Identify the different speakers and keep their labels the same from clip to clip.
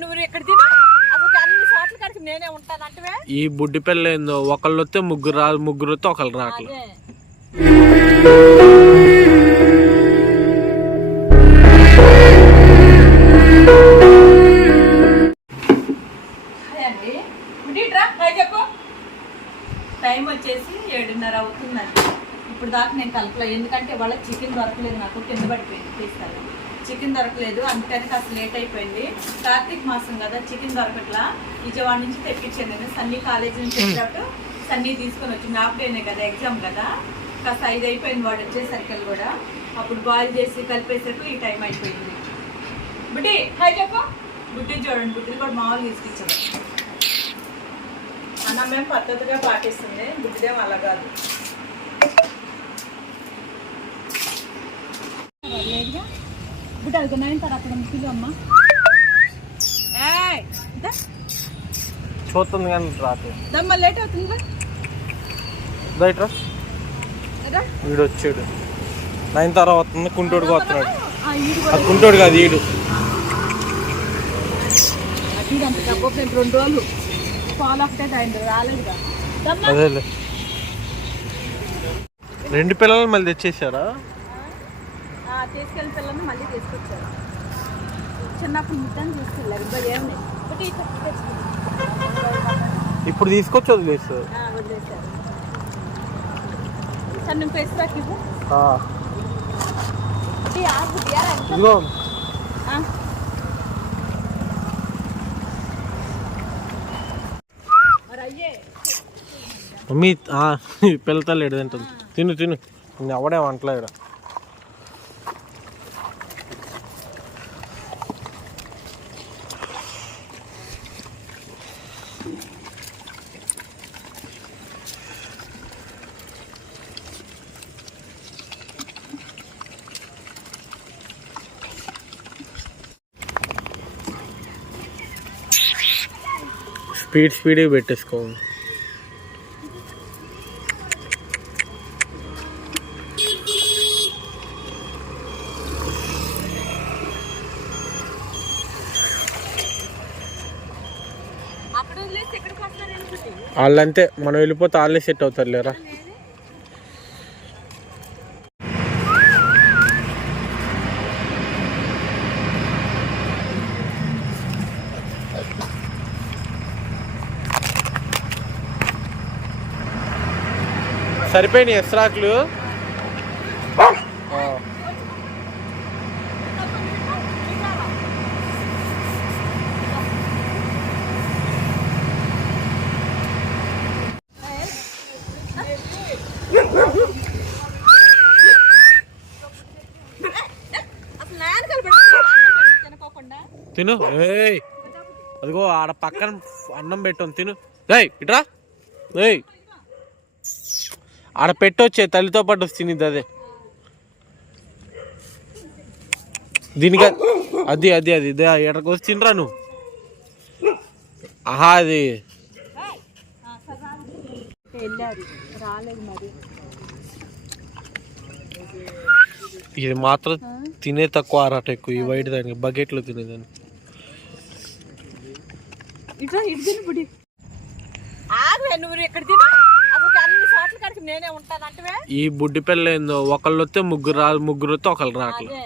Speaker 1: నువ్వు ఇక్కడ తిను. అసలు అన్ని చోట్ల కాడికి నేనే ఉంటాను అంటే
Speaker 2: ఈ బుడ్డి పిల్ల ఏందో ఒకళ్ళు వస్తే ముగ్గురు రా ముగ్గురు వస్తే ఒకళ్ళు రావట్లేదు
Speaker 1: టైం వచ్చేసి ఏడున్నర అవుతుందండి. ఇప్పుడు దాకా నేను కలపలేదు ఎందుకంటే వాళ్ళ చికెన్ దొరకలేదు నాకు కింద పడిపోయింది తీస్తాను చికెన్ దొరకలేదు అందుకని కాస్త లేట్ అయిపోయింది. కార్తీక మాసం కదా చికెన్ దొరకట్లా. విజయవాడ నుంచి తెప్పించాను నేను సన్నీ కాలేజీ నుంచి వచ్చాక సన్నీ తీసుకొని వచ్చి హాఫ్ డేనే కదా ఎగ్జామ్ కదా. కాస్త ఐదు అయిపోయింది వాడు వచ్చేసరికి కూడా. అప్పుడు బాయిల్ చేసి కలిపేసరికి ఈ టైం అయిపోయింది. బుడ్డి హాయ్ చెప్పు. బుడ్డి చూడండి బుడ్డిని కూడా మామూలు తీసుకొచ్చారు. అన్నం మేము పద్ధతిగా పాటిస్తుంది? బుద్ధిదేం అలా కాదు. బుడ్డ అది అక్కడ పిలు అమ్మ.
Speaker 2: చూస్తుంది కానీ రావట్లేదు
Speaker 1: దమ్మ లేట్ అవుతుందిగా
Speaker 2: బయట. వీడు వచ్చాడు. నైన్ తర్వాత వస్తుంది కుంటోడికి వస్తున్నాడు అది కుంటోడు కాదు
Speaker 1: డబ్బు రెండు రోజులు. రాలేదుగా
Speaker 2: అదేలే. రెండు పిల్లలు మళ్ళీ తెచ్చేసారా?
Speaker 1: ఆ, తీసుకెళ్ళి పిల్లల్ని మళ్ళీ తీసుకొచ్చారు. చిన్నప్పుడు ముద్దని తీసుకెళ్ళారు. ఇప్పుడు ఏమి.
Speaker 2: ఇప్పుడు తీసుకొచ్చి వదిలేస్తారు.
Speaker 1: వదిలేశారు. సార్ నువ్వు పేస్తాకి ఇవ్వు. ఇంకా?
Speaker 2: ఇదిగో. పిల్లతల్లి ఏడు తింటుంది తిను తిను. నేను ఎవడే వంటలేడు
Speaker 1: स्पीड स्पीड ही बेटे इसको
Speaker 2: వాళ్ళంతే మనం వెళ్ళిపోతే వాళ్ళే సెట్ అవుతారు లేరా? సరిపోయినాయి ఎస్రాకులు ఆ.
Speaker 1: అసలు నాయనకాలు పెట్టుకో అన్నం పెట్టి తినకోకుండా
Speaker 2: తిను. ఏయ్. అదిగో ఆడ పక్కన అన్నం పెట్టు తిను. ఏయ్ ఇట్రా. ఏయ్. ఆడ పెట్టొచ్చే తల్లితో పాటు వస్తుంది అదే. దీనికి అది అది అది ఇదే ఎక్కడికి వచ్చి తినరా నువ్వు? ఆహా అది. ఇది మాత్రం తినే తక్కువ అరట ఎక్కువ ఈ వైట్ దానికి బకెట్లో తినేదాన్ని
Speaker 1: ఇట్లా ఇటు తిని బుడి. ఆగు నువ్వు ఇక్కడ తిను. అసలు అన్ని చోట్ల కాడికి నేనే ఉంటాను అంటే
Speaker 2: ఈ బుడ్డి పిల్ల ఏందో ఒకళ్ళు వస్తే ముగ్గురు రా ముగ్గురు వస్తే ఒకళ్ళు రావట్లేదు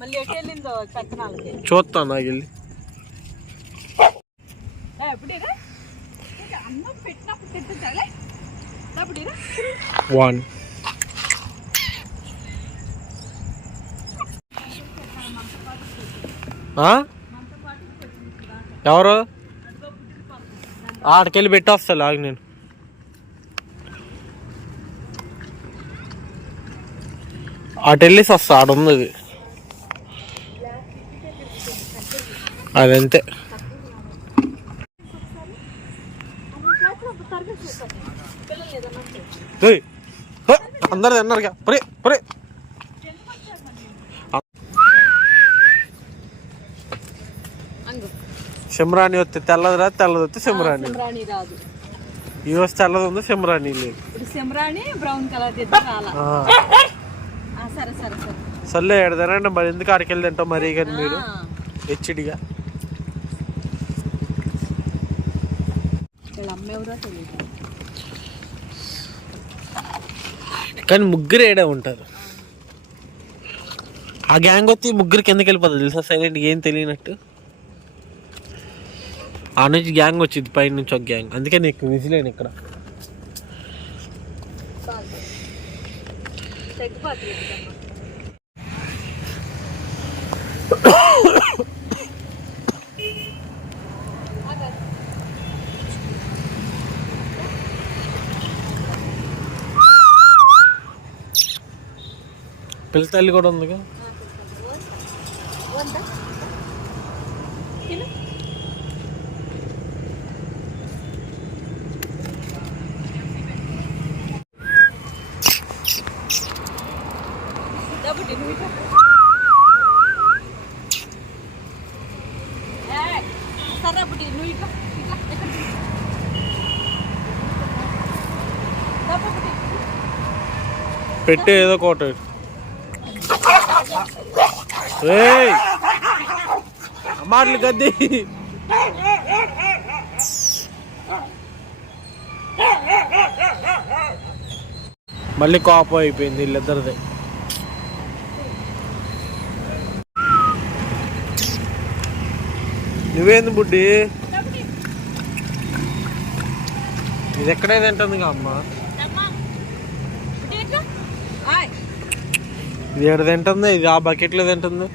Speaker 1: మళ్ళీ ఎటు వెళ్ళిందో చక్కనాలకి
Speaker 2: చూస్తాను నాకు వెళ్ళి.
Speaker 1: అన్నం పెట్టినప్పుడు
Speaker 2: వన్ ఎవరు? ఆడికెళ్ళి పెట్టేస్తా లాగు నేను. అటు వెళ్ళేసి వస్తా ఆడ ఉంది అది. అదంతే. ఏయ్, అందరు తిన్నారుగా. పరే పరే సిమ్రాణి వస్తే తెల్లదిరా తెల్లది వస్తే సిమ్రాణి.
Speaker 1: సిమ్రాణి రాదు.
Speaker 2: ఈ వస్తే తెల్లది ఉంది సిమ్రాణి లేదు.
Speaker 1: ఇప్పుడు సిమ్రాణి బ్రౌన్ కలర్ తెచ్చి రాలా.
Speaker 2: ఆ,
Speaker 1: ఆ, సరే సరే సరే.
Speaker 2: సర్లే ఎడదానండి మరి ఎందుకు ఆడికి వెళ్ళి తింటాం మరీ కానీ మీరు హెచ్డిగా.
Speaker 1: తెలియదు
Speaker 2: కానీ ముగ్గురు ఏడే ఉంటారు. ఆ. గ్యాంగ్ వచ్చి ముగ్గురు కిందకి వెళ్ళిపోతుంది తెలుసా? సైలెంట్ ఏం తెలియనట్టు? ఆ నుంచి గ్యాంగ్ వచ్చింది పైన నుంచి ఒక గ్యాంగ్. అందుకే నీకు విసిలేను ఇక్కడ. పిల్ల తల్లి కూడా ఉందిగా?
Speaker 1: సరే బుడ్డి నువ్వు ఇట్లా ఇట్లా
Speaker 2: పెట్టే ఏదో కోట మాటలు గద్ది. మళ్ళీ కాపు అయిపోయింది వీళ్ళిద్దరిది. నువ్వేంది బుడ్డి. ఇది ఎక్కడే తింటుంది అమ్మ. ఇది ఎక్కడ తింటుంది? ఇది ఆ బకెట్లో తింటుంది.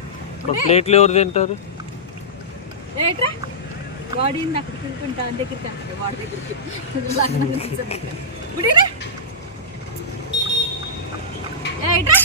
Speaker 2: ప్లేట్లు ఎవరు తింటారు?
Speaker 1: దగ్గరికి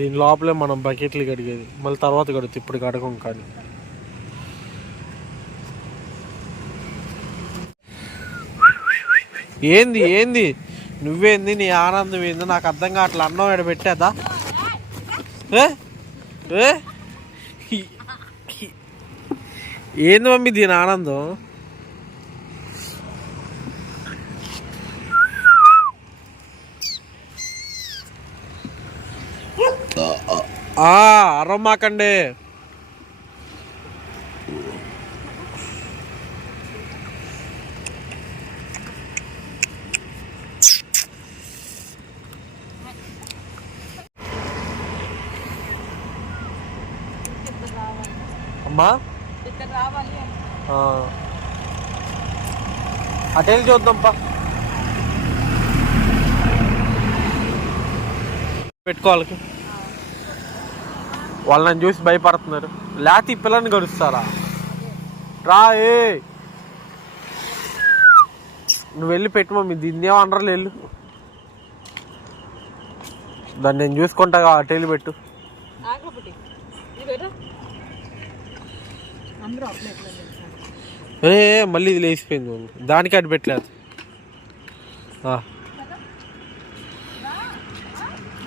Speaker 2: దీని లోపలే మనం బకెట్లు కడిగేది. మళ్ళీ తర్వాత కడుగుతుంది ఇప్పుడు కడగం కానీ. ఏంది ఏంది? నువ్వేంది నీ ఆనందం ఏంది? నాకు అర్థం కావట్లే. అన్నం ఎడ పెట్టేదా ఏ? ఏంది మమ్మీ దీని ఆనందం? అరమ్మాకండి అమ్మా?
Speaker 1: ఇక్కడ
Speaker 2: అటు వెళ్ళి చూద్దాంపా. పెట్టుకోవాలి వాళ్ళని చూసి భయపడుతున్నారు. లేకపోతే ఈ పిల్లని గడుస్తారా రా ఏ. నువ్వు వెళ్ళి పెట్టు మమ్మీ దీన్ని ఏమో అనర్లు వెళ్ళు. దాన్ని నేను చూసుకుంటా అటు వెళ్ళి పెట్టు? ఏ మళ్ళీ ఇది లేచిపోయింది దానికి అటు పెట్టలేదు.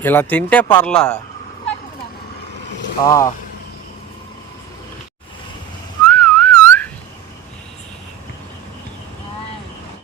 Speaker 2: ఇలా తింటే పర్లా. ఆ.